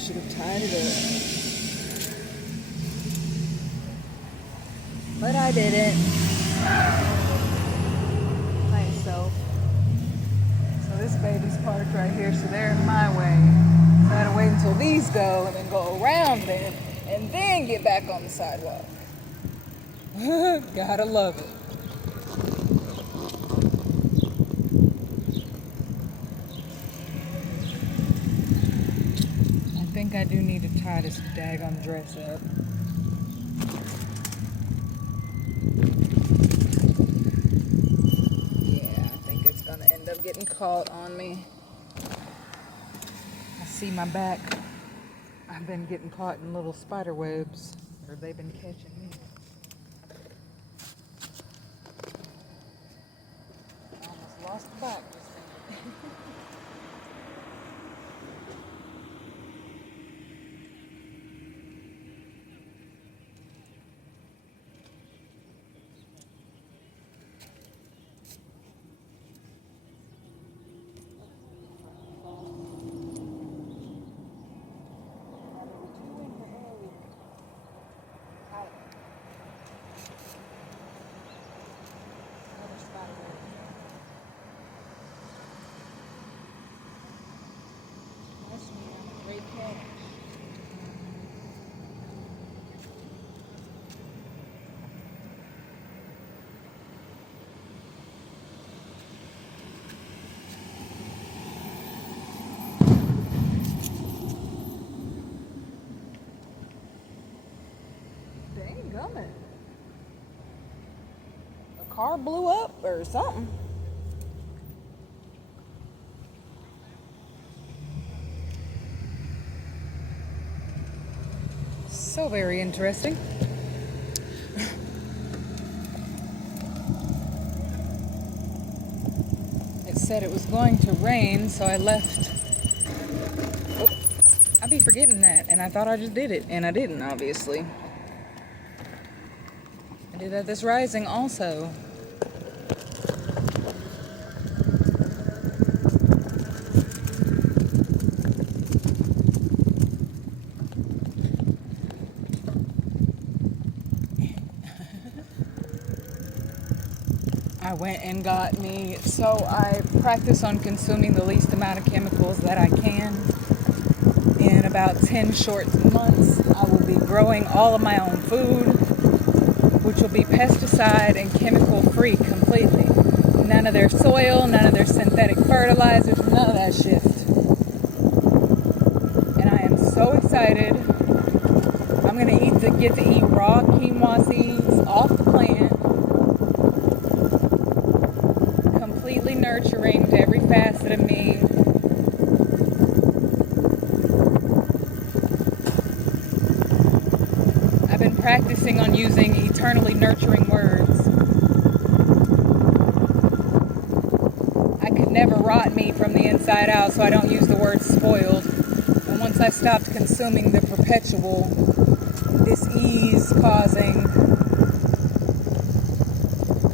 should have tied it up. But I didn't. Myself. So this baby's parked right here, so they're in my way. So I had to wait until these go and then go around them and then get back on the sidewalk. Gotta love it. I think I do need to tie this daggone dress up. Yeah, I think it's gonna end up getting caught on me. I see my back. I've been getting caught in little spider webs, or they've been catching me. I almost lost the back just a minute. Coming. A car blew up or something. So very interesting. It said it was going to rain, so I left. Oh, I'd be forgetting that, and I thought I just did it, and I didn't, obviously. I did that this rising also. I went and got me, so I practice on consuming the least amount of chemicals that I can. In about 10 short months, I will be growing all of my own food, which will be pesticide and chemical free completely. None of their soil, none of their synthetic fertilizers, none of that shit. And I am so excited. I'm gonna get to eat raw quinoa seeds off the plant, completely nurturing to every facet of me. I've been practicing on using eternally nurturing words. I could never rot me from the inside out, so I don't use the word spoiled. And once I stopped consuming the perpetual, dis-ease causing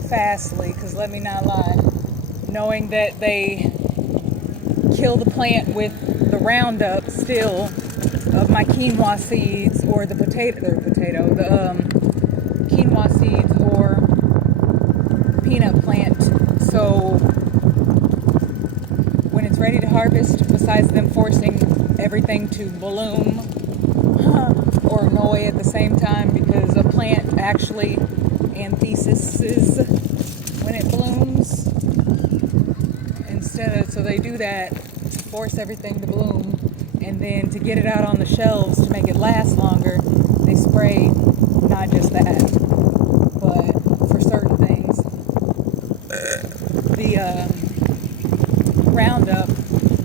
fastly, because let me not lie, knowing that they kill the plant with the Roundup still of my quinoa seeds, or the quinoa seeds or peanut plant. So when it's ready to harvest, besides them forcing everything to bloom or annoy at the same time, because a plant actually antheses when it blooms, so they do that to force everything to bloom, and then to get it out on the shelves to make it last longer, they spray not just that, but for certain things, the Roundup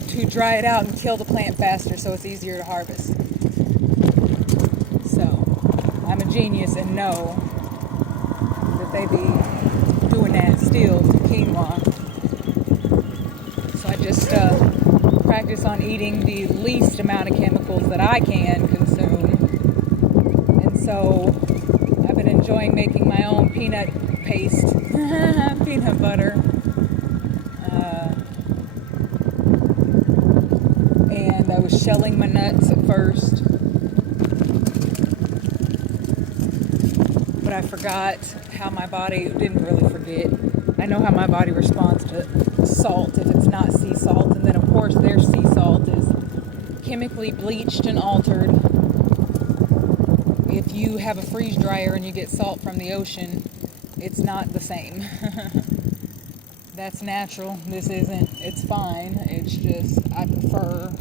to dry it out and kill the plant faster so it's easier to harvest. So I'm a genius and know that they be doing that still to quinoa. So I just practice on eating the least amount of chemicals that I can consume. And so I've been enjoying making my own peanut paste, peanut butter. And I was shelling my nuts at first, but I forgot how my body, didn't really forget, I know how my body responds to salt if it's not sea salt, and then of course their sea salt is chemically bleached and altered. If you have a freeze dryer and you get salt from the ocean, it's not the same. That's natural. This isn't. It's fine. It's just I prefer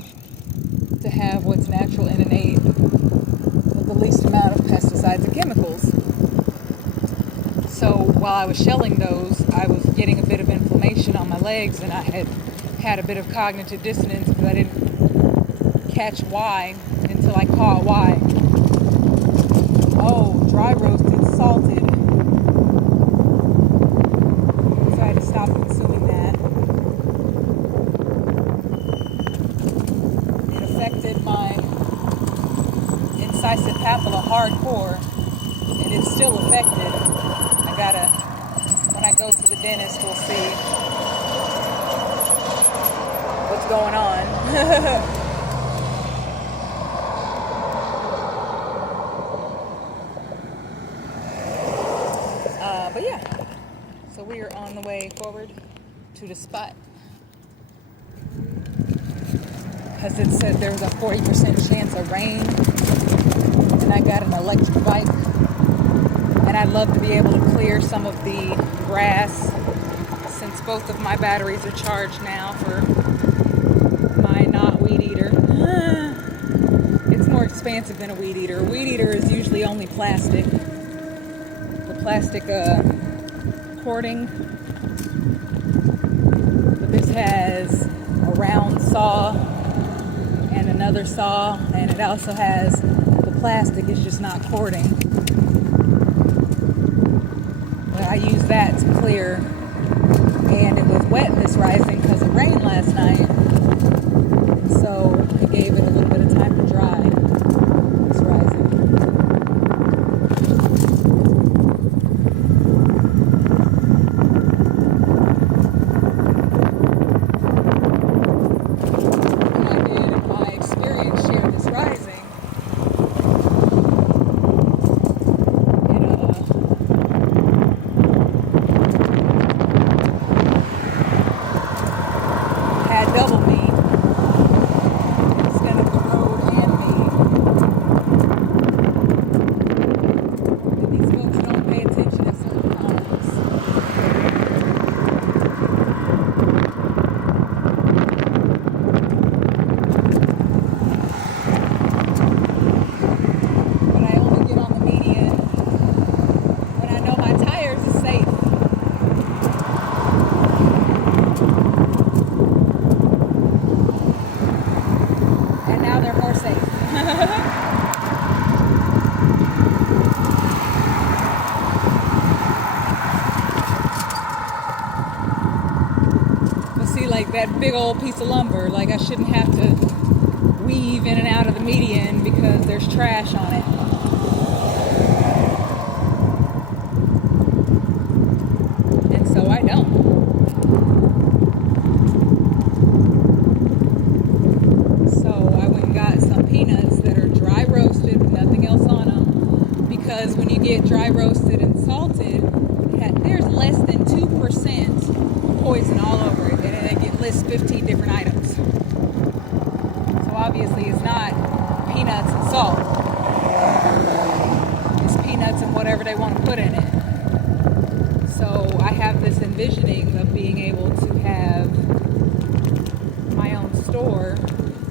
to have what's natural and innate with the least amount of pesticides and chemicals. So while I was shelling those, I was getting a bit of inflammation on my legs, and I had a bit of cognitive dissonance because I didn't catch why until I caught why. Oh, dry roasted, salted. So I had to stop consuming that. It affected my incisive papilla hardcore, and it's still affected. When I go to the dentist, we'll see what's going on. But yeah, so we are on the way forward to the spot. Because it said there was a 40% chance of rain, and I got an electric bike. And I'd love to be able to clear some of the grass, since both of my batteries are charged now for my not weed eater. It's more expansive than a weed eater. A weed eater is usually only plastic. The plastic cording. But this has a round saw and another saw, and it also has the plastic, it's just not cording. I used that to clear, and it was wet this rising because it rained last night, so it gave it a little bit of time to dry this rising. When I did my experience share this rising, double me instead of the road and me. And these folks don't pay attention at certain times. But I only get on the median when I know my tires are safe. Like that big old piece of lumber, like I shouldn't have to weave in and out of the median because there's trash on it. And so I don't. So I went and got some peanuts that are dry roasted with nothing else on them, because when you get dry roasted and salted, there's less than 2% poison all over it. Lists 15 different items. So obviously it's not peanuts and salt. It's peanuts and whatever they want to put in it. So I have this envisioning of being able to have my own store,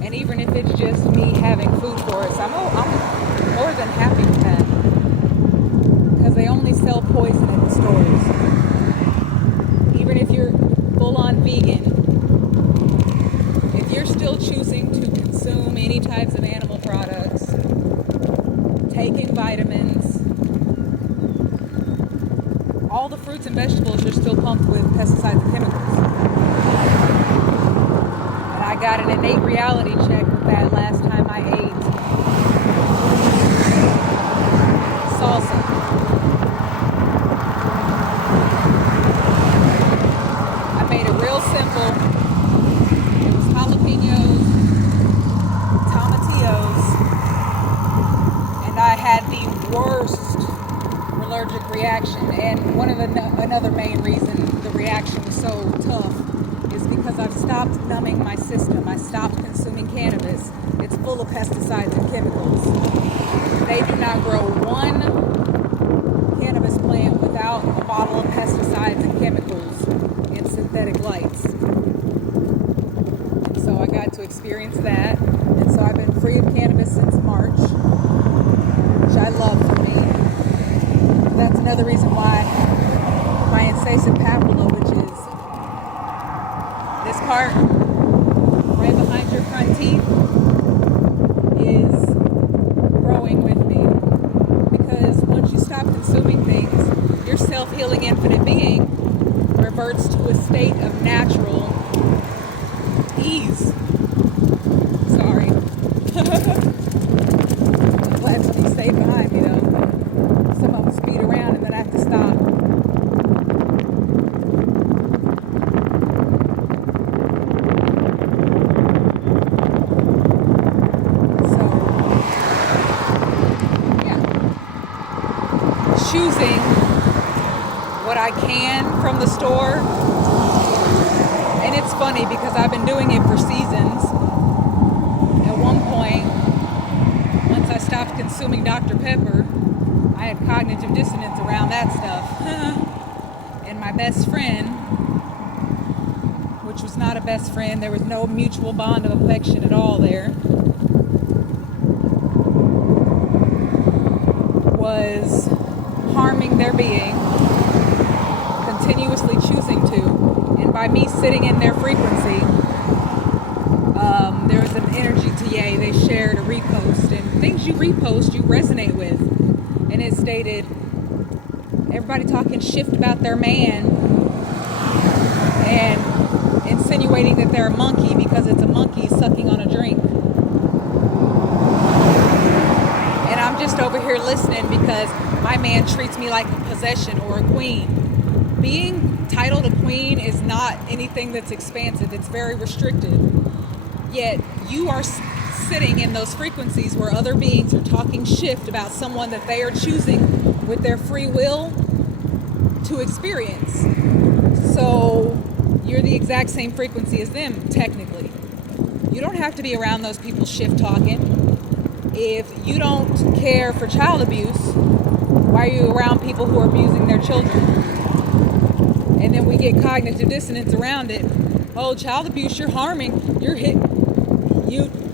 and even if it's just me having food for it, so I'm more than happy with that, because they only sell poison in the stores. Even if you're full-on vegan, you're still choosing to consume any types of animal products, taking vitamins, all the fruits and vegetables are still pumped with pesticides and chemicals. And I got an innate reality check with that last time I ate salsa. I made it real simple. Jalapenos, another main reason the reaction was so tough is because I've stopped numbing my system. I stopped consuming cannabis. It's full of pesticides and chemicals. They do not grow one cannabis plant without a bottle of pesticides and chemicals and synthetic lights. So I got to experience that. And so I've been free of cannabis since March, which I love for me. That's another reason why my incisive papilla, which is this part right behind your front teeth, is growing with me. Because once you stop consuming things, your self-healing infinite being reverts to a state of natural ease. Sorry. I'm glad somebody stayed behind me though. Some of them speed around and then I have to stop. So, yeah. Choosing what I can from the store. And it's funny because I've been doing it for seasons. At one point, once I stopped consuming Dr. Pepper, I had cognitive dissonance around that stuff. And my best friend, which was not a best friend, there was no mutual bond of affection at all there, was harming their being, continuously choosing to. And by me sitting in their frequency, there was an energy TA they shared, a repost, and things you repost you resonate with. And it stated, everybody talking shift about their man and insinuating that they're a monkey because it's a monkey sucking on a drink. And I'm just over here listening because my man treats me like a possession or a queen. Being titled a queen is not anything that's expansive. It's very restrictive. Yet you are sitting in those frequencies where other beings are talking shift about someone that they are choosing with their free will to experience. So you're the exact same frequency as them, technically. You don't have to be around those people shift talking. If you don't care for child abuse, why are you around people who are abusing their children? And then we get cognitive dissonance around it. Oh, child abuse, you're harming,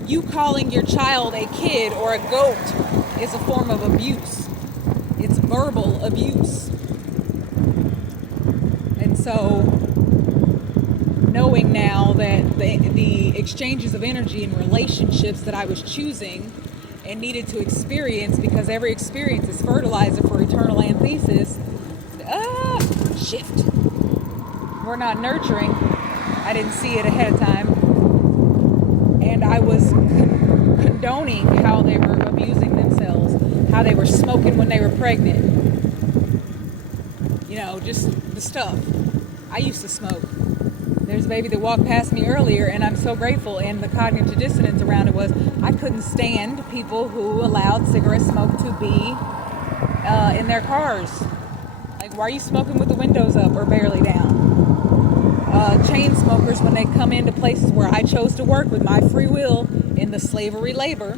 you calling your child a kid or a goat is a form of abuse. It's verbal abuse. And so, knowing now that the exchanges of energy and relationships that I was choosing and needed to experience, because every experience is fertilizer for Eternal Antheses, shift. We're not nurturing. I didn't see it ahead of time. And I was condoning how they were abusing themselves, how they were smoking when they were pregnant. You know, just the stuff. I used to smoke. There's a baby that walked past me earlier, and I'm so grateful. And the cognitive dissonance around it was I couldn't stand people who allowed cigarette smoke to be in their cars. Like, why are you smoking with the windows up or barely down? Chain smokers, when they come into places where I chose to work with my free will in the slavery labor,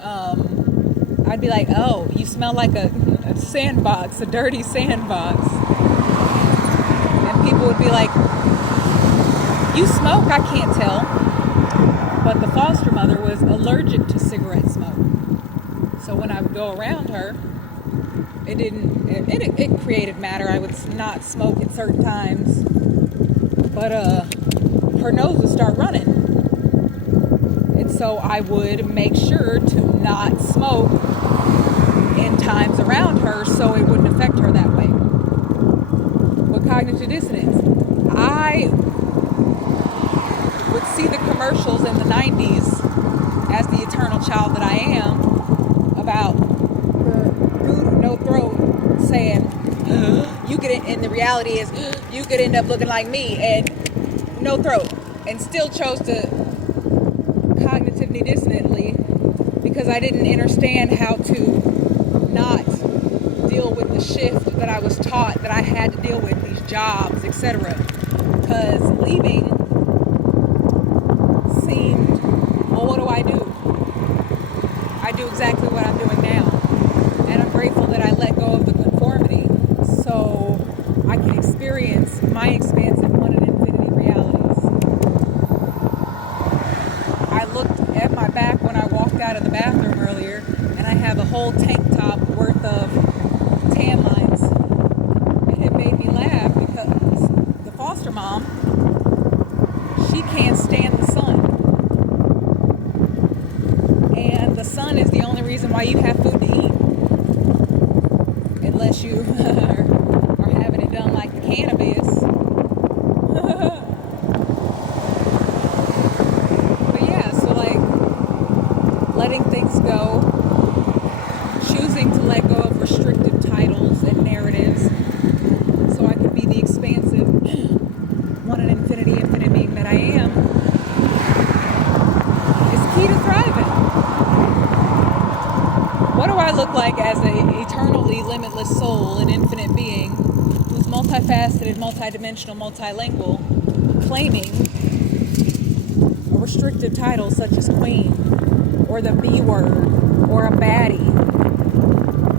I'd be like, oh, you smell like a sandbox, a dirty sandbox. And people would be like, you smoke? I can't tell. But the foster mother was allergic to cigarette smoke. So when I would go around her, it created matter. I would not smoke at certain times. But her nose would start running. And so I would make sure to not smoke in times around her so it wouldn't affect her that way. With cognitive dissonance, I would see the commercials in the 90s as the eternal child that I am about her no throat saying, you could, and the reality is you could end up looking like me and no throat, and still chose to cognitively dissonantly because I didn't understand how to not deal with the shift that I was taught that I had to deal with, these jobs, etc. Because leaving seemed, well, what do? I do exactly what I'm doing now. And I'm grateful that I let go of the conformity so I can experience my expansive one and infinity realities. I looked at my back when I walked out of the bathroom earlier, and I have a whole tank top worth of tan lines. And it made me laugh because the foster mom, she can't stand the sun. And the sun is the only reason why you have food to eat. Unless you are having it done like the cannabis. But yeah, so like letting things go, choosing to let go of restrictive titles and narratives so I can be the expansive one and infinity infinite being that I am is key to thriving. What do I look like as an eternally limitless soul, an infinite being who's multifaceted, multidimensional, multilingual, claiming a restrictive title such as queen or the B word or a baddie?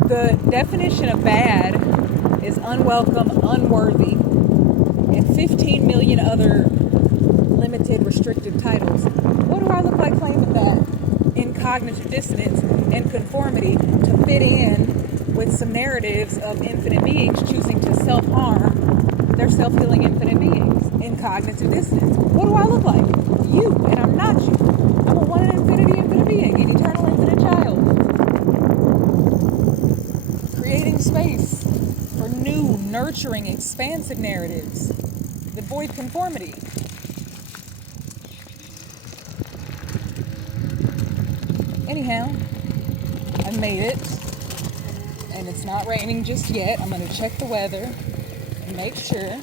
The definition of bad is unwelcome, unworthy, and 15 million other limited restrictive titles. What do I look like claiming that in cognitive dissonance and conformity to fit in with some narratives of infinite beings choosing to self-harm their self-healing infinite beings in cognitive dissonance? What do I look like? You, and I'm not you. I'm a one and infinity infinite being, an eternal infinite child. Creating space for new, nurturing, expansive narratives that void conformity. Anyhow, I made it, and it's not raining just yet. I'm going to check the weather and make sure,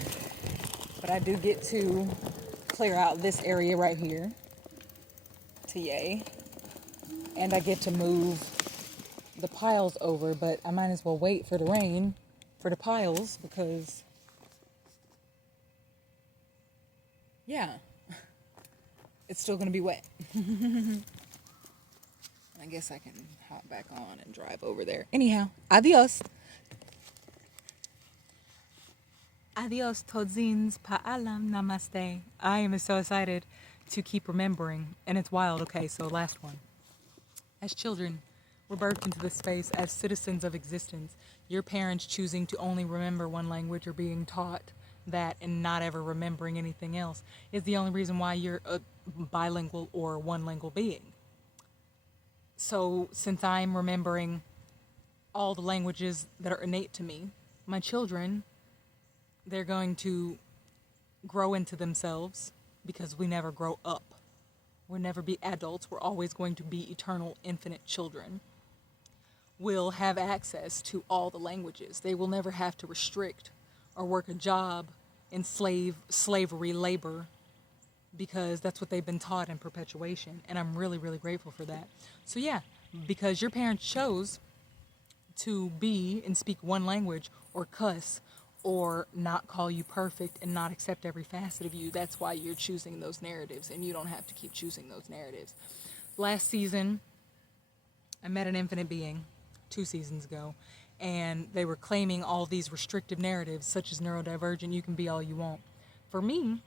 but I do get to clear out this area right here, yay, and I get to move the piles over, but I might as well wait for the rain for the piles because, yeah, it's still going to be wet. I guess I can hop back on and drive over there. Anyhow, adios. Adios, todzins, pa'alam, namaste. I am so excited to keep remembering, and it's wild. Okay, so last one. As children, we're birthed into this space as citizens of existence. Your parents choosing to only remember one language or being taught that and not ever remembering anything else is the only reason why you're a bilingual or one-lingual being. So since I'm remembering all the languages that are innate to me, my children, they're going to grow into themselves because we never grow up. We'll never be adults. We're always going to be eternal, infinite children. Will have access to all the languages. They will never have to restrict or work a job in slavery labor, because that's what they've been taught in perpetuation. And I'm really, really grateful for that. So yeah, because your parents chose to be and speak one language or cuss or not call you perfect and not accept every facet of you, that's why you're choosing those narratives, and you don't have to keep choosing those narratives. Last season, I met an infinite being 2 seasons ago, and they were claiming all these restrictive narratives such as neurodivergent, you can be all you want. For me,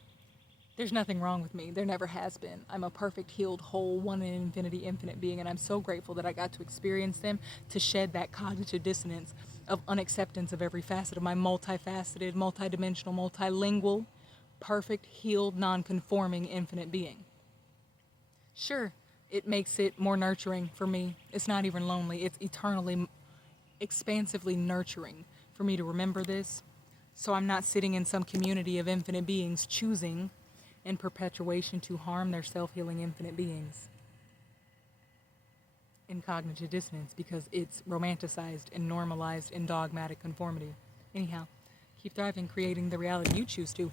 there's nothing wrong with me. There never has been. I'm a perfect, healed, whole, one in infinity, infinite being, and I'm so grateful that I got to experience them to shed that cognitive dissonance of unacceptance of every facet of my multifaceted, multidimensional, multilingual, perfect, healed, non-conforming, infinite being. Sure, it makes it more nurturing for me. It's not even lonely. It's eternally, expansively nurturing for me to remember this. So I'm not sitting in some community of infinite beings choosing in perpetuation to harm their self-healing infinite beings in cognitive dissonance, because it's romanticized and normalized in dogmatic conformity. Anyhow, keep thriving, creating the reality you choose to.